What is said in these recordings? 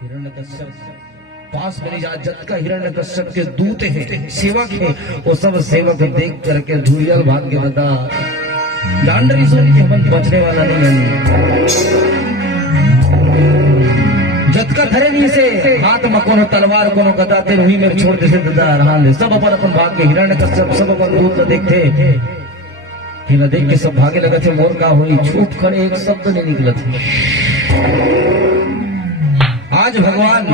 हिरण्यकश्यप पास मेरी जत का हिरण्यकश्यप के दूत है, सेवक है, वो सब सेवक देख करके धूलियल भाग के बता जान रही सुन के हमन बचने वाला नहीं है। जत का धरे नहीं से हाथ में कोनो तलवार कोनो गदा ते वही में छोड़ दे से दादा रहा सब अपन अपन भाग के हिरण्यकश्यप सब अपन दूत देखते हिला देख के सब भागे लगे थे। मोर का हुई छूट कर एक शब्द नहीं निकला था। आज भगवान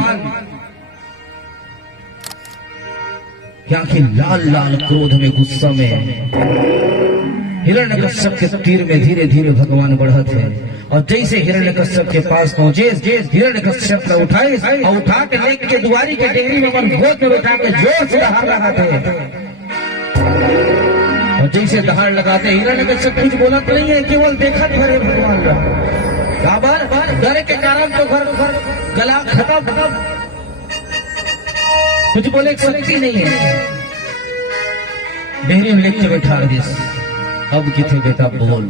क्या कि लाल लाल क्रोध में गुस्सा में हिरण्यकश्यप के तीर में धीरे धीरे भगवान बढ़त है और जैसे हिरण्यकश्यप के पास पहुंचे हिरण्यकश्यप ने उठाए और उठा के लेके के दुआरी के डेहरी में अपन गोद में उठा के जोर से दहाड़ लगाते और जैसे दहाड़ लगाते हिरण्यकश्यप कुछ बोला तो नहीं है, केवल देखा भरे भगवान का डर के कारण तो घर गला खत्म कुछ बोले शक्ति नहीं है। डेहरी में लेके बैठा दिस अब किथे बेटा बोल।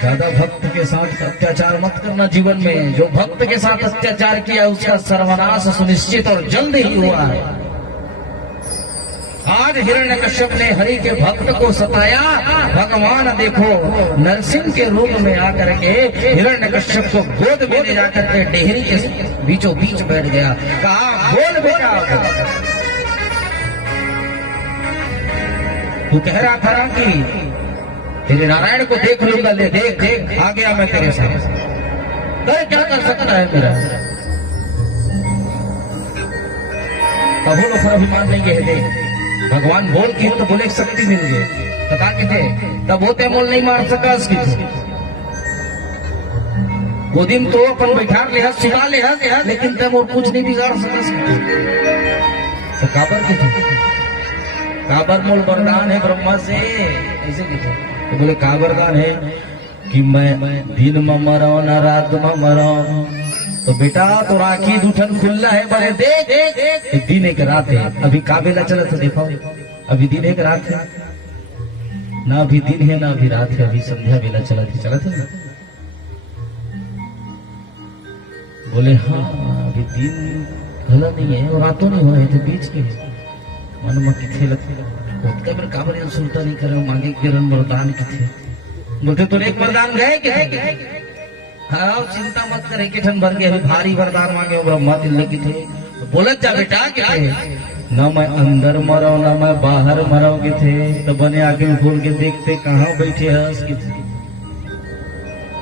ज्यादा भक्त के साथ अत्याचार मत करना जीवन में। जो भक्त के साथ अत्याचार किया उसका सर्वनाश सुनिश्चित और जल्द ही हुआ है। आज हिरण्यकश्यप ने हरि के भक्त को सताया। भगवान देखो नरसिंह के रूप में आकर के हिरण्यकश्यप को गोद में ले जाकर के डेहरी के बीचों बीच बैठ गया। कहा बोल बेटा, तू कह रहा था कि तेरे नारायण को देख लूंगा, ले देख देख आ गया मैं तेरे साथ, कर क्या कर सकता है मेरा। कबो लोग अभिमान नहीं कहते। भगवान बोल की तो बोले शक्ति मिल गई बता के थे तब होते मोल नहीं मार सका उसकी। वो दिन तो अपन बैठा ले हस सुना ले हस लेकिन तब और कुछ नहीं बिगाड़ सका। तो काबर के थे काबर मोल वरदान है ब्रह्मा से ऐसे की थे। तो बोले का वरदान है कि मैं दिन में मरो न रात में मरो। तो बेटा तो राखी दूठन खुल्ला है बड़े देख एक दिन एक रात है। अभी काबेला चला था देखो, अभी दिन एक रात है ना, अभी दिन है ना अभी रात है। अभी संध्या बेला चला थे ना। बोले हाँ अभी दिन भला नहीं है और रातों नहीं हो रहे थे बीच के मन में किथे लगते काबर सुनता नहीं कर मांगे किरण वरदान किथे। बोलते तो एक वरदान गए कि हाँ चिंता मत करे कि ठन भर के अभी भारी वरदान मांगे ब्रह्मा दिल की थे। बोलत जा बेटा क्या न मैं अंदर मरो न मैं बाहर मरो के थे। तो बने आगे खोल के देखते कहाँ बैठे हंस के थे।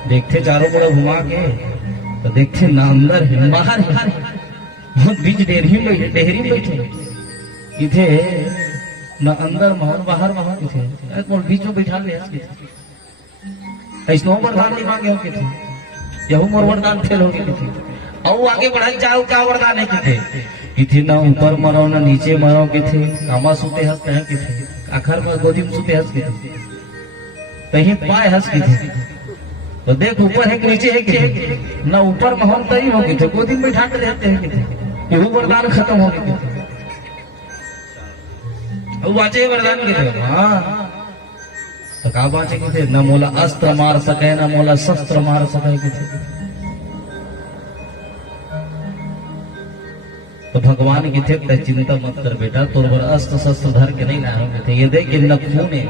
देखते चारों बड़ा घुमा के तो देखते न अंदर है बाहर बीच डेहरी में बैठे किथे न अंदर बाहर थे बीच में बैठा ले हंस के थे। ऐसा वरदान नहीं मांगे हो के थे यहू मोर वरदान फेल हो गए थे। और आगे बढ़ाई जाओ क्या वरदान है कि थे ना ऊपर मरो ना नीचे मरो के थे। कामा सुते हंस कहे कि थे आखिर में गोदी में सुते हंस के थे कहीं पाए हंस के थे। तो देख ऊपर है कि नीचे है कि ना ऊपर में हम तरी हो गए थे गोदी में बैठा के रहते हैं कि थे। यहू वरदान खत्म हो गए थे। वाचे वरदान के थे हाँ तो का बाचे के थे न मोला अस्त्र मार सके न मोला शस्त्र मार सके के थे। तो भगवान की थे चिंता मत कर बेटा तोर पर अस्त्र शस्त्र धर के नहीं लाएंगे थे। ये देख इन नखों ने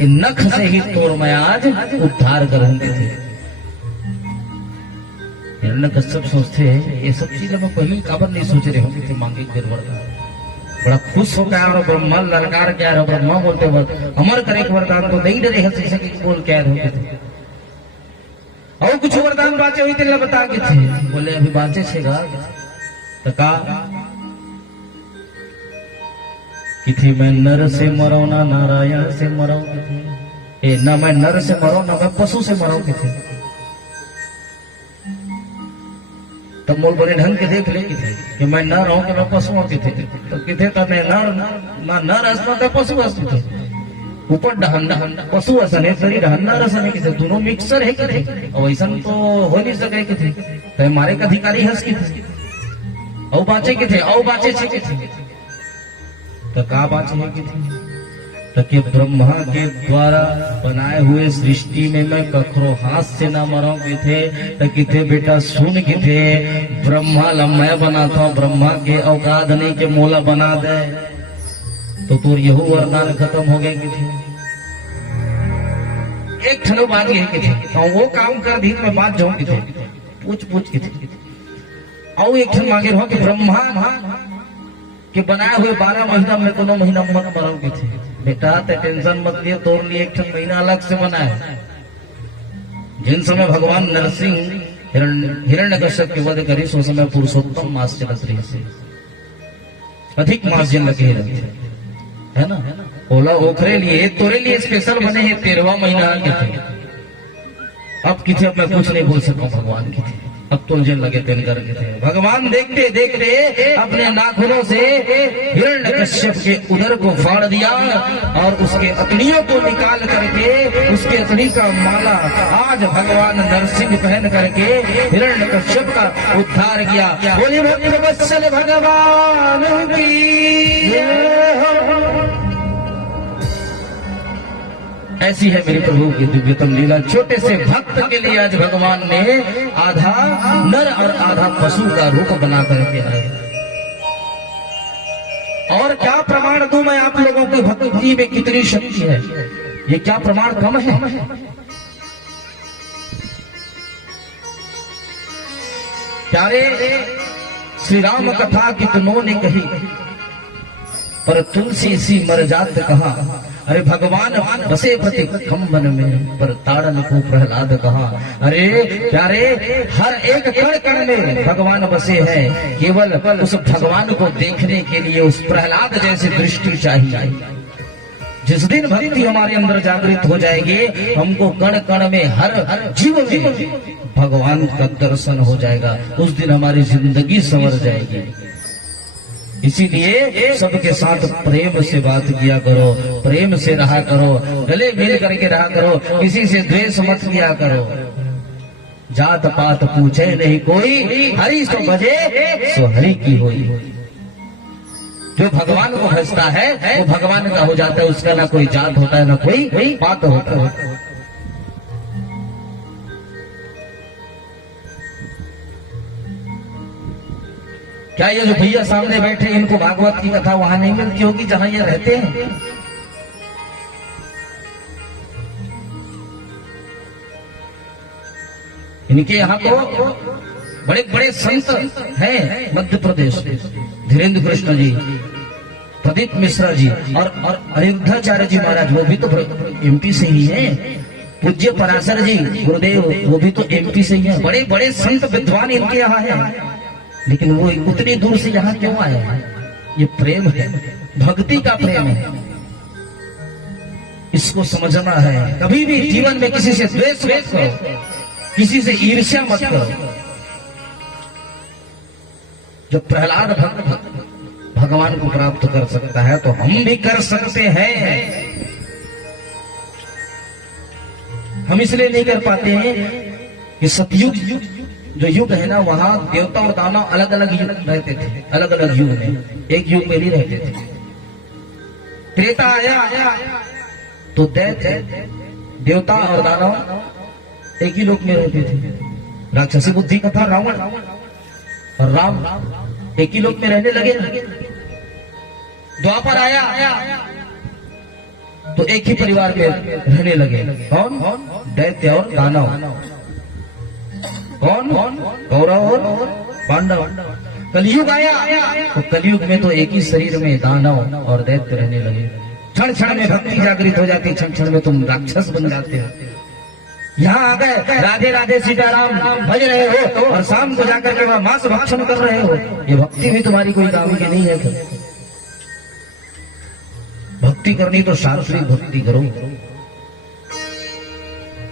इन नख से ही तोर मैं आज उद्धार करूंगे थे। हिरण्यकश्यप सोचते ये सब चीजें मैं पहले काबर नहीं सोच रहे होंगे थे मांगे फिर वरदान। बड़ा खुश हो गया और ब्रह्मा ललकार क्या रहा ब्रह्मा बोलते अमर करे वरदान तो नहीं डरे हंस बोल क्या रहे थे। और कुछ वरदान बाचे हुई थे बता के थे। बोले अभी बाचे छेगा तो का कि मैं नर से मरो ना नारायण से मरो थे। ना मैं नर से मरो ना मैं पशु से मरो के थे। तब मोल बड़े ढंग के देख ले कि मैं नर हूं कि मैं पशु हूं के थे। तो किथे तो मैं नर हंसना पशु हंस थे। ऊपर डहन पशु हसन है शरीर नर हसन है कि दोनों मिक्सर है कि थे। और ऐसा तो हो नहीं सके कि थे तो हमारे का अधिकारी हंस के थे और बाचे के थे और बाचे छे के थे। तो का बाचे है कि थे कि ब्रह्मा के द्वारा बनाए हुए सृष्टि में मैं कखरो हाथ से ना मरो थे तो किथे बेटा सुन के थे ब्रह्मा लम्बा बनाता हूँ, ब्रह्मा के औकात नहीं के मोला बना दे तो तोर यहू वरदान खत्म हो गए कि थे। एक ठनो बात है कि थे तो वो काम कर दी मैं बात जाऊं कि थे पूछ के थे और एक ठन मांगे रहो कि ब्रह्मा के बनाए हुए 12 महीना में कोनो महीना मत मरो कि थे बेटा ते टेंशन मत लिए, तोर लिए एक ठन महीना अलग से बनाए। जिन समय भगवान नरसिंह हिरण्यकश्यप के वध करी सो समय पुरुषोत्तम मास चलत रही से अधिक मास जिन लगे रहते है ना, ओला ओखरे लिए तोरे लिए स्पेशल बने हैं 13वां महीना के थे। अब किसी अब मैं कुछ नहीं बोल सकता भगवान की थे, अब तो मुझे लगे तेल करके थे। भगवान देखते देखते अपने नाखूनों से हिरण्यकश्यप के उदर को फाड़ दिया और उसके अतड़ियों को निकाल करके उसके अतड़ी का माला आज भगवान नरसिंह पहन करके हिरण्यकश्यप का उद्धार किया। बोले भक्तवत्सल भगवान की। ऐसी है मेरे प्रभु की दिव्यतम लीला। छोटे से भक्त के लिए आज भगवान ने आधा नर और आधा पशु का रूप बना करके आए। और क्या प्रमाण दूं मैं आप लोगों की भक्ति में कितनी शक्ति है, ये क्या प्रमाण कम है। प्यारे श्री राम कथा कितनों ने कही पर तुलसी सी मर जात कहा। अरे भगवान बसे प्रति कंबन में पर ताड़न को प्रहलाद कहा। अरे प्यारे हर एक कण कण में भगवान बसे हैं, केवल उस भगवान को देखने के लिए उस प्रहलाद जैसी दृष्टि चाहिए। जिस दिन भक्ति हमारे अंदर जागृत हो जाएगी हमको कण कण में हर जीव में भगवान का दर्शन हो जाएगा, उस दिन हमारी जिंदगी संवर जाएगी। इसीलिए सबके साथ प्रेम से बात किया करो, प्रेम से रहा करो, गले मिल करके रहा करो, किसी से द्वेष मत किया करो। जात पात पूछे नहीं कोई, हरि सो बजे सो हरि की होई। जो भगवान को भजता है वो भगवान का हो जाता है, उसका ना कोई जात होता है ना कोई पात होता है। क्या ये जो भैया सामने बैठे इनको भागवत की कथा वहां नहीं मिलती होगी जहां ये रहते हैं? इनके यहाँ तो बड़े बड़े संत हैं मध्य प्रदेश, धीरेन्द्र कृष्ण जी, प्रदीप मिश्रा जी और अनिरुद्धाचार्य जी महाराज, वो भी तो एमपी से ही हैं। पूज्य पराशर जी गुरुदेव वो भी तो एमपी से ही हैं। बड़े बड़े संत विद्वान इनके यहाँ हैं, लेकिन वो उतनी दूर से यहाँ क्यों आए हैं? ये प्रेम है, भक्ति का प्रेम है, इसको समझना है। कभी भी जीवन में किसी से द्वेष मत करो, किसी से ईर्ष्या मत करो। जब प्रहलाद भक्त भगवान को प्राप्त कर सकता है तो हम भी कर सकते हैं। हम इसलिए नहीं कर पाते हैं कि सतयुग जो युग है ना, वहां देवता और दानव अलग अलग युग रहते थे, अलग अलग युग में, एक युग में नहीं रहते थे। त्रेता आया तो दैत्य देवता और दानव एक ही लोक में रहते थे। राक्षसी बुद्धि का था रावण और राम एक ही लोक में रहने लगे। द्वापर आया तो एक ही परिवार में रहने लगे। कौन? दैत्य और दानव। कौन? कौरव और पांडव। कलयुग आया तो कलयुग में तो एक ही शरीर में दानव और दैत्य रहने लगे। क्षण क्षण में भक्ति जागृत हो जाती, क्षण क्षण में तुम राक्षस बन जाते हो। यहाँ आ गए राधे राधे सीताराम भज रहे हो और शाम को जाकर के वहां मांस भक्षण कर रहे हो। ये भक्ति भी तुम्हारी कोई काम की नहीं है। भक्ति करनी तो शास्त्रीय भक्ति करो,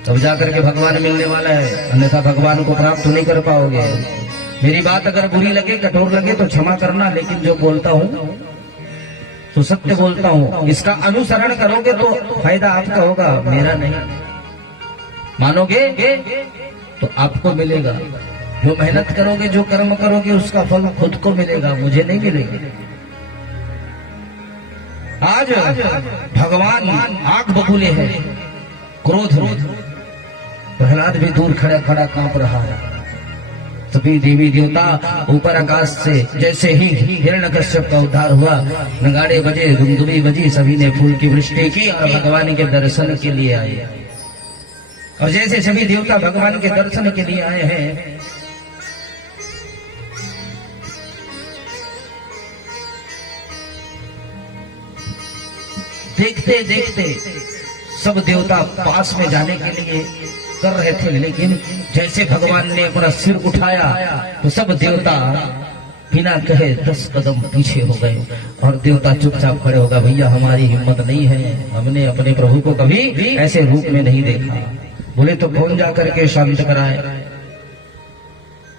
तब जाकर के भगवान मिलने वाला है, अन्यथा भगवान को प्राप्त नहीं कर पाओगे। मेरी बात अगर बुरी लगे, कठोर लगे तो क्षमा करना, लेकिन जो बोलता हूँ तो सत्य बोलता हूँ। इसका अनुसरण करोगे तो फायदा आपका होगा, मेरा नहीं। मानोगे तो आपको मिलेगा। जो मेहनत करोगे, जो कर्म करोगे, उसका फल खुद को मिलेगा, मुझे नहीं मिलेगा। आज भगवान आग बबूले है, क्रोध में प्रहलाद भी दूर खड़ा खड़ा कांप रहा है। सभी देवी देवता ऊपर आकाश से जैसे ही हिरण्यकश्यप का उद्धार हुआ, नगाड़े बजे, दुमदुमी बजी, सभी ने फूल की वृष्टि की और भगवान के दर्शन के लिए आए। और जैसे सभी देवता भगवान के दर्शन के लिए आए हैं, देखते देखते सब देवता पास में जाने के लिए कर रहे थे, लेकिन जैसे भगवान ने अपना सिर उठाया तो सब देवता बिना कहे 10 कदम पीछे हो गए और देवता चुपचाप खड़े हो गए। भैया हमारी हिम्मत नहीं है, हमने अपने प्रभु को कभी ऐसे रूप में नहीं देखा। बोले तो कौन जा करके शांत कराए?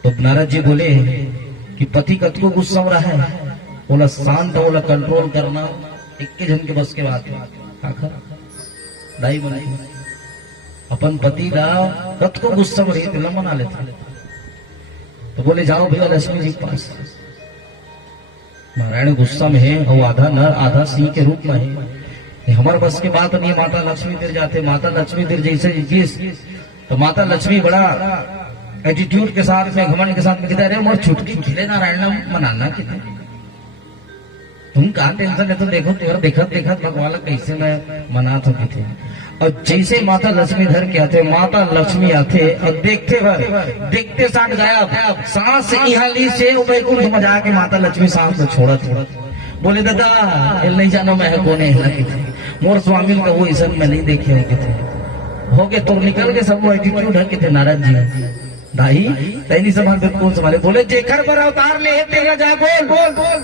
तो नारद जी बोले कि पति कत को गुस्सा हो रहा है, बोला शांत, बोला कंट्रोल करना, इक्के जन के बस के बात आखिर दाई बना अपन पति दा कत को गुस्सा हो रही है, मना लेता। तो बोले जाओ भैया लक्ष्मी जी के पास, नारायण गुस्सा में है और आधा नर आधा सिंह के रूप में है, हमारे बस की बात नहीं। माता लक्ष्मी तिर जाते, माता लक्ष्मी तिर जैसे जिस तो माता लक्ष्मी बड़ा एटीट्यूड के साथ में, घमंड के साथ में कहते अरे मोर छुटकी खिले नारायण मनाना कितने तुम कहा टेंशन है, तो देखो तेरा देखत देखत भगवान कैसे मैं मना तो थे। और जैसे माता लक्ष्मी धर के आते, माता लक्ष्मी आते और देखते साथ गायब, सांस यहाँ ली से बैकुंठ में जाके माता लक्ष्मी सांस में छोड़ा। बोले दादा नहीं जानो मैं कोने मोर स्वामी का वो इस में नहीं देखे हो गए तो निकल के सब वो एटीट्यूड है कि थे नारद जी दाई तैनी समान पे कौन संभाले। बोले जेकर पर अवतार ले तेरा जा बोल बोल बोल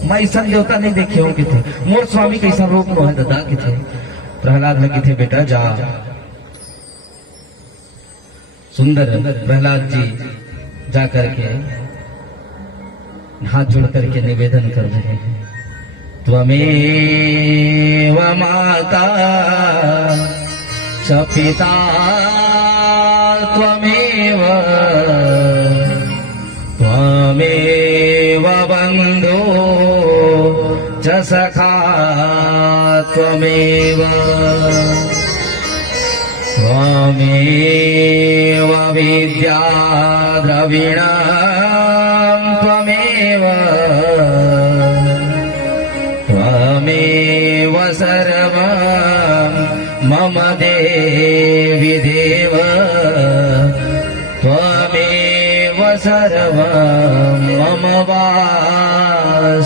मैं ऐसा देवता नहीं देखे हो थे, मोर स्वामी कैसा रूप में है दादा के थे। प्रहलाद लगे थे बेटा जा। सुंदर प्रहलाद जी जा करके हाथ जोड़ करके निवेदन कर रहे हैं, त्वमेव माता च पिता त्वमेव त्वमेव बन्धो च सखा त्वमेव त्वमेव विद्या द्रविणा त्वमेव त्वमेव सर्वं मम देवि देव त्वमेव सर्वं मम वासुदेव।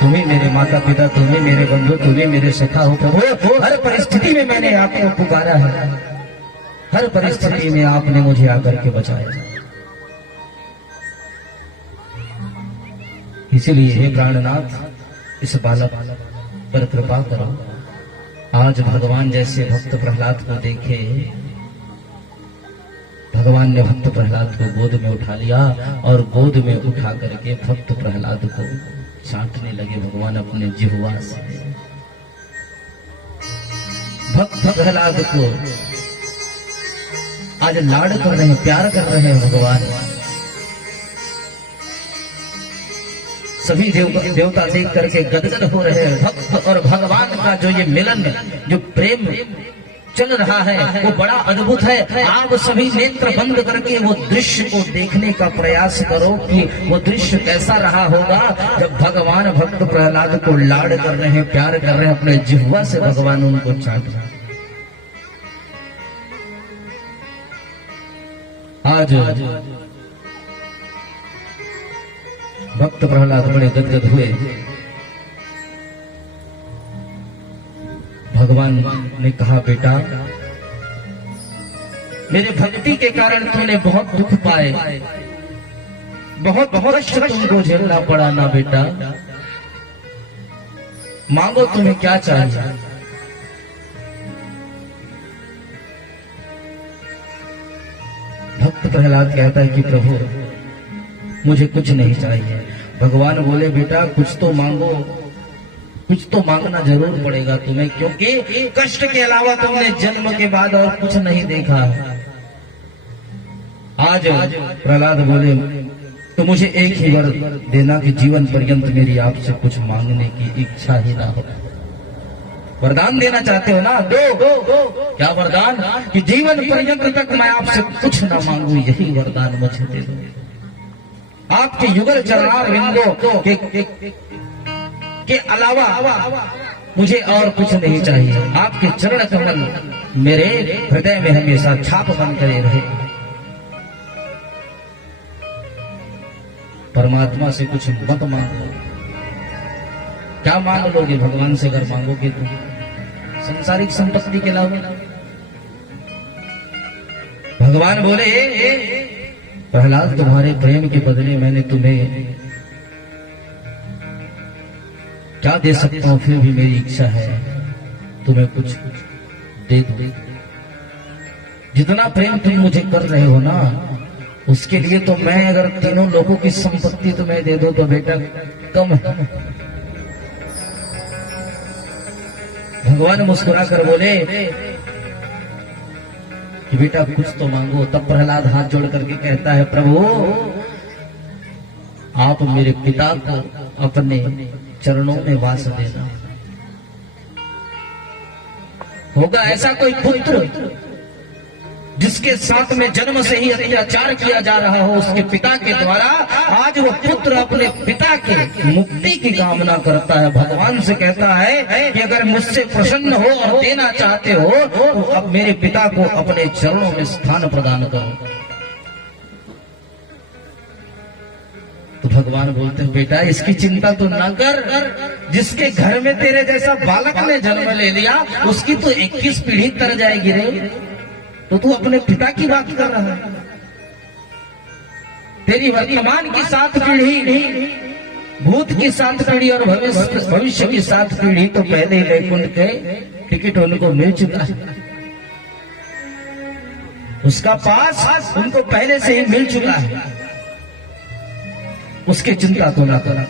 तुम्ही मेरे माता पिता, तुम्ही मेरे बंधु, तुम्ही मेरे सखा हो प्रभु। हर परिस्थिति में मैंने आपको पुकारा है, हर परिस्थिति में आपने मुझे आकर के बचाया। इसीलिए हे प्राणनाथ इस बालक पर कृपा करो। आज भगवान जैसे भक्त प्रहलाद को देखे, भगवान ने भक्त प्रहलाद को गोद में उठा लिया और गोद में उठा करके भक्त प्रहलाद को चाटने लगे भगवान अपने जिह्वा से। भक्त प्रहलाद को आज लाड कर रहे हैं, प्यार कर रहे हैं भगवान। सभी देवता देख करके गदगद हो रहे हैं। भक्त और भगवान का जो ये मिलन, जो प्रेम चल रहा है वो बड़ा अद्भुत है। आप सभी नेत्र बंद करके वो दृश्य को देखने का प्रयास करो कि वो दृश्य कैसा रहा होगा जब भगवान भक्त प्रहलाद को लाड कर रहे हैं, प्यार कर रहे हैं, अपने जिह्वा से भगवान उनको चाट रहे हैं। आज भक्त प्रहलाद बड़े गदगद हुए। भगवान ने कहा बेटा मेरे भक्ति के कारण तुमने बहुत दुख पाए, बहुत कष्ट तुमको झेलना पड़ा ना बेटा, मांगो तुम्हें क्या चाहिए। भक्त प्रहलाद कहता है कि प्रभु मुझे कुछ नहीं चाहिए। भगवान बोले बेटा कुछ तो मांगो, कुछ तो मांगना जरूर पड़ेगा तुम्हें, क्योंकि कष्ट के अलावा तुमने जन्म के बाद और कुछ नहीं देखा। आज प्रहलाद बोले तो मुझे एक ही वर देना कि जीवन पर्यंत मेरी आपसे कुछ मांगने की इच्छा ही ना हो। वरदान देना चाहते हो ना, दो। क्या वरदान? कि जीवन पर्यंत तक मैं आपसे कुछ ना मांगू, यही वरदान मुझे दे दो। आपके युगल चरणार बिंदो के अलावा मुझे और कुछ नहीं चाहिए। आपके चरण कमल मेरे हृदय में हमेशा छाप बन करे रहे। परमात्मा से कुछ मत मांगो। क्या मांग लोगे भगवान से? अगर मांगोगे तो संसारिक संपत्ति के अलावा। भगवान बोले, प्रहलाद तुम्हारे प्रेम के बदले मैंने तुम्हें क्या दे सकता हूं, फिर भी मेरी इच्छा है तुम्हें कुछ दे दो। जितना प्रेम तुम मुझे कर रहे हो ना, उसके लिए तो मैं अगर तीनों लोगों की संपत्ति तुम्हें दे दो तो बेटा कम है। भगवान मुस्कुरा कर बोले कि बेटा कुछ तो मांगो। तब प्रहलाद हाथ जोड़ करके कहता है, प्रभु आप मेरे पिता को अपने चरणों में वास देना। होगा ऐसा कोई पुत्र जिसके साथ में जन्म से ही अत्याचार किया जा रहा हो उसके पिता के द्वारा, आज वो पुत्र अपने पिता के मुक्ति की कामना करता है। भगवान से कहता है कि अगर मुझसे प्रसन्न हो और देना चाहते हो तो अब मेरे पिता को अपने चरणों में स्थान प्रदान करो। तो भगवान बोलते हैं, बेटा इसकी चिंता तो ना कर। जिसके घर में तेरे जैसा बालक ने जन्म ले लिया उसकी तो 21 पीढ़ी तर जाएगी रे। तो तू अपने पिता की बात कर रहा है। तेरी वर्तमान की 7 पीढ़ी, भूत की 7 पीढ़ी और भविष्य की 7 पीढ़ी तो पहले ही वैकुंठ के टिकट उनको मिल चुका है। उसका पास उनको पहले से ही मिल चुका है। उसकी चिंता तो ना करा।